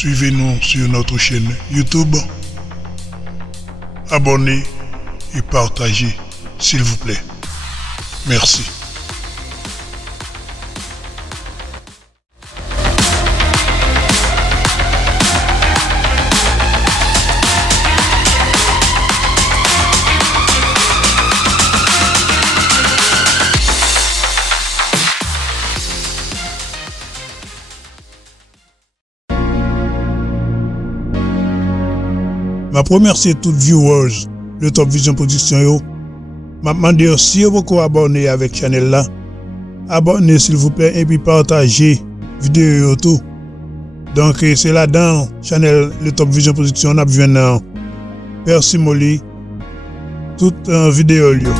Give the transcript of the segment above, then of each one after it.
Suivez-nous sur notre chaîne YouTube. Abonnez et partagez, s'il vous plaît. Merci. Ma première c'est toutes viewers le Top Vision Production yo. M'a demandé si vous pouvez abonner avec channel là. Abonnez s'il vous plaît et puis partagez vidéo tout. Donc c'est là dans channel le Top Vision Production on a vu un Père Simoli toute vidéo yo.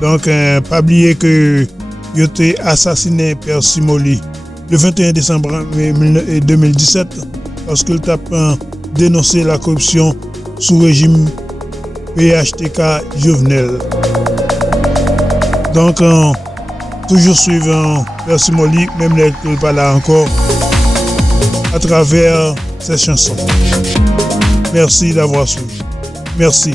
Donc pas oublier que il a été assassiné Père Simoli le 21 décembre 2017 parce qu'il tape dénoncer la corruption sous régime PHTK Jovenel. Donc, toujours suivant Père Simoli, même qu'il n'est pas là encore, à travers ses chansons. Merci d'avoir suivi. Merci.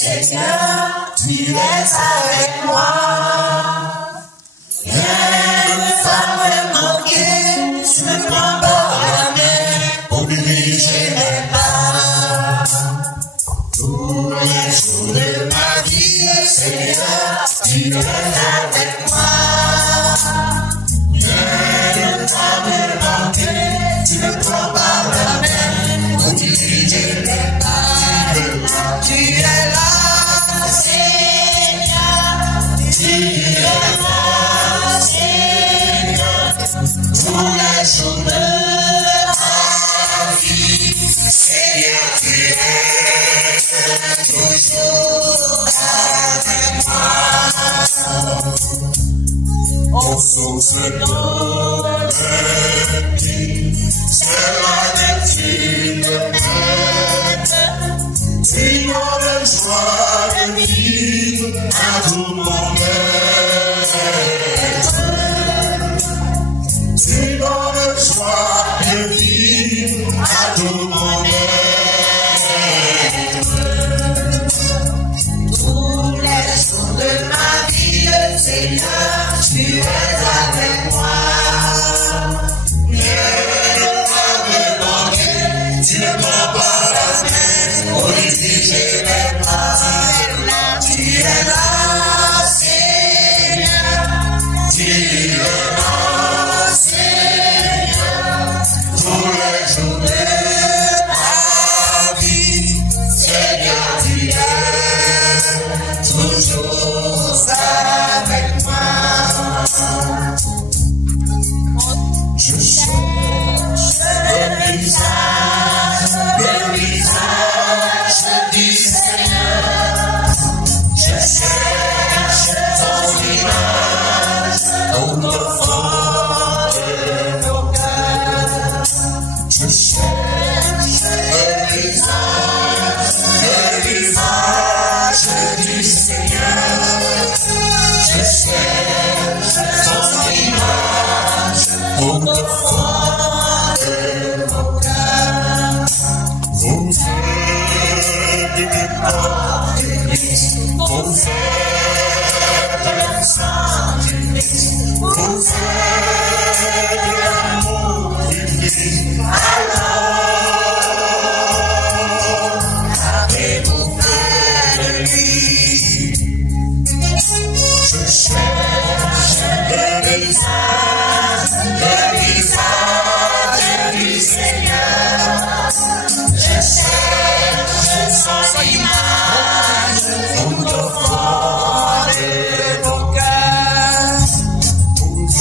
Seigneur, tu es avec moi. Rien ne va me manquer, tu me prends par la main pour diriger mes pas. Tous les jours de ma vie, Seigneur, tu es avec moi. Rien ne va me manquer, tu me prends par la main pour diriger mes pas. Tu es là, Seigneur, tu es là, Seigneur, tous les jours de ma vie, Seigneur, tu es toujours avec moi. Aux sources d'eau de vie, c'est là que tu me mènes. Tu donnes joie de vivre à tout moment. Tu donnes joie de vivre à tout moment. Tous les jours de ma vie, Seigneur, tu es avec moi. Rien ne va me manquer, tu ne prends pas la main pour diriger mes pas. Tu es là, Seigneur, tu es là, Seigneur, tous les jours de ma vie, Seigneur, tu es toujours avec moi. Je cherche le visage du Seigneur. Je cherche ton image au fond de nos cœurs. Je cherche le visage du Seigneur. Je cherche ton image au fond de nos cœurs. Vous êtes le corps du Christ, vous êtes le sang du Christ, vous êtes l'amour du Christ. Alors, avez-vous fait de lui? Je cherche le visage du Seigneur. Je cherche son image au fond de mon cœur. Vous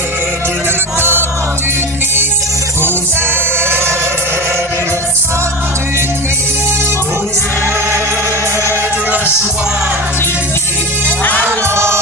êtes le corps du Christ, vous êtes le sang du Christ, vous êtes la joie du Christ. Alors,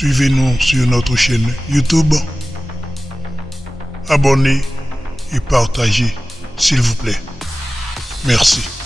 Suivez-nous sur notre chaîne YouTube. Abonnez et partagez, s'il vous plaît. Merci.